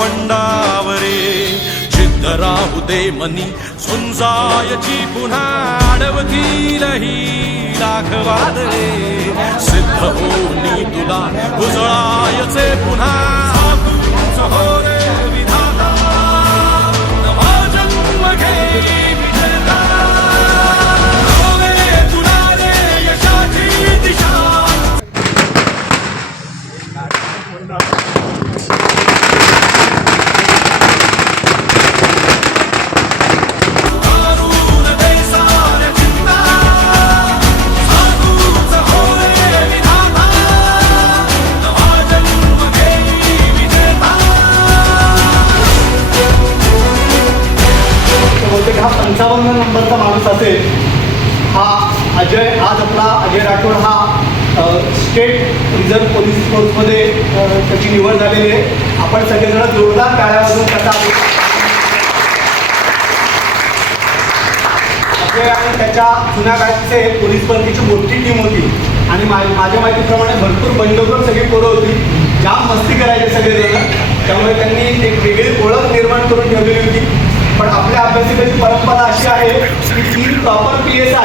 पंडावरे जिद्द राहू दे मनी झुंजायची पुन्हा अडवतील ही लाख वादळे सिद्ध होनी तुला उजळायचे पुन्हा हो रे विधाता नवा जन्म घे विजेता हो रे तुला रे यशाची दिशा हा 55 नंबरचा माणूस असेल हा अजय. आज आपला अजय राठोड हा स्टेट रिझर्व्ह पोलीस फोर्समध्ये त्याची निवड झालेली आहे. आपण सगळेजण जोरदार टाळ्या वाजवून कसा अजय आणि त्याच्या जुन्या बॅचचे पोलीस भरतीची मोठी टीम होती आणि माझ्या माहितीप्रमाणे भरपूर बंडखोर सगळी पोरं होती. जाम मस्ती करायचे सगळेजण. त्यामुळे त्यांनी एक वेगळी ओळख निर्माण करून ठेवलेली होती. पण आपल्या अभ्यासिकेची परंपरा अशी आहे की 3 प्रॉपर PSI,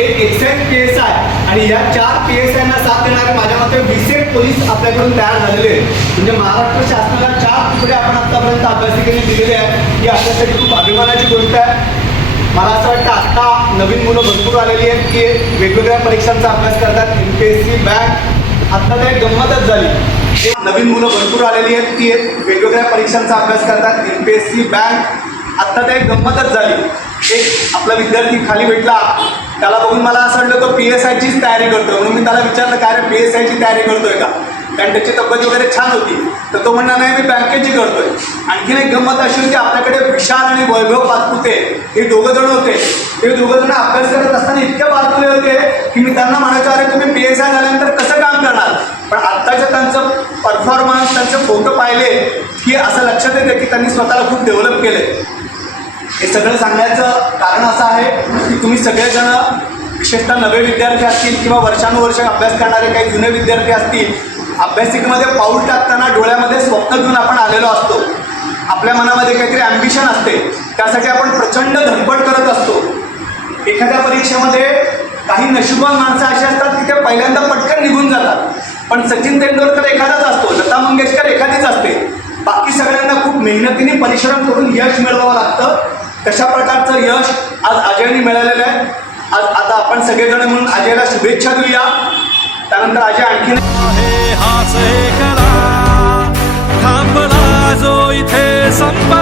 एक एक्साइज PSI आणि या 4 PSIना साथ देणारे माझ्या मते 20 पोलीस आपल्याकडून तयार झालेले आहेत. म्हणजे महाराष्ट्र शासनाला 4 तुकडे आपण आतापर्यंत अभ्यासिकेने दिलेले आहेत. ही आपल्यासाठी खूप अभिमानाची गोष्ट आहे. मला असं वाटतं आत्ता नवीन मुलं भरपूर आलेली आहेत की वेगवेगळ्या परीक्षांचा अभ्यास करतात. MPSC बँक आत्ता तर एक गंमतच झाली. नवीन मुलं भरपूर आलेली आहेत की वेगवेगळ्या परीक्षांचा अभ्यास करतात. MPSC बँक आत्ता ते एक गंमतच झाली. एक आपला विद्यार्थी खाली भेटला, त्याला बघून मला असं वाटलं तो PSIचीच तयारी करतोय. म्हणून मी त्याला विचारलं काय रे PSIची तयारी करतोय का, कारण त्याची तब्येत वगैरे छान होती. तर तो म्हणला नाही मी बँकेची करतोय. आणखीन एक गंमत अशी होती, आपल्याकडे विशाल आणि वैभव पाचपुते हे दोघं जण होते. हे दोघं जण अभ्यास करत असताना इतके पाचपुले होते की मी त्यांना म्हणायचो अरे तुम्ही PSI झाल्यानंतर कसं काम करणार. पण आत्ताचं त्यांचं परफॉर्मन्स, त्यांचे फोटो पाहिले की असं लक्षात येतं की त्यांनी स्वतःला खूप डेव्हलप केले. हे सगळं सांगण्याचं कारण असं आहे की तुम्ही सगळेजण विशेषतः नवे विद्यार्थी असतील किंवा वर्षानुवर्ष अभ्यास करणारे काही जुने विद्यार्थी असतील, अभ्यासिकेमध्ये पाऊल टाकताना डोळ्यामध्ये स्वप्न घेऊन आपण आलेलो असतो. आपल्या मनामध्ये काहीतरी ॲम्बिशन असते, त्यासाठी आपण प्रचंड धडपड करत असतो. एखाद्या परीक्षेमध्ये काही नशिबवान माणसं अशी असतात की ते पहिल्यांदा पटकन निघून जातात. पण सचिन तेंडुलकर एखादाच असतो, लता मंगेशकर एखादीच असते. बाकी सगळ्यांना खूप मेहनतीने परिश्रम करून यश मिळवावं लागतं. तशा प्रकारचं यश आज अजयने मिळालेलं आहे. आता आपण सगळेजण म्हणून अजयला शुभेच्छा देऊया. त्यानंतर अजय आणखीन हाच कला थांबला जो इथे संपा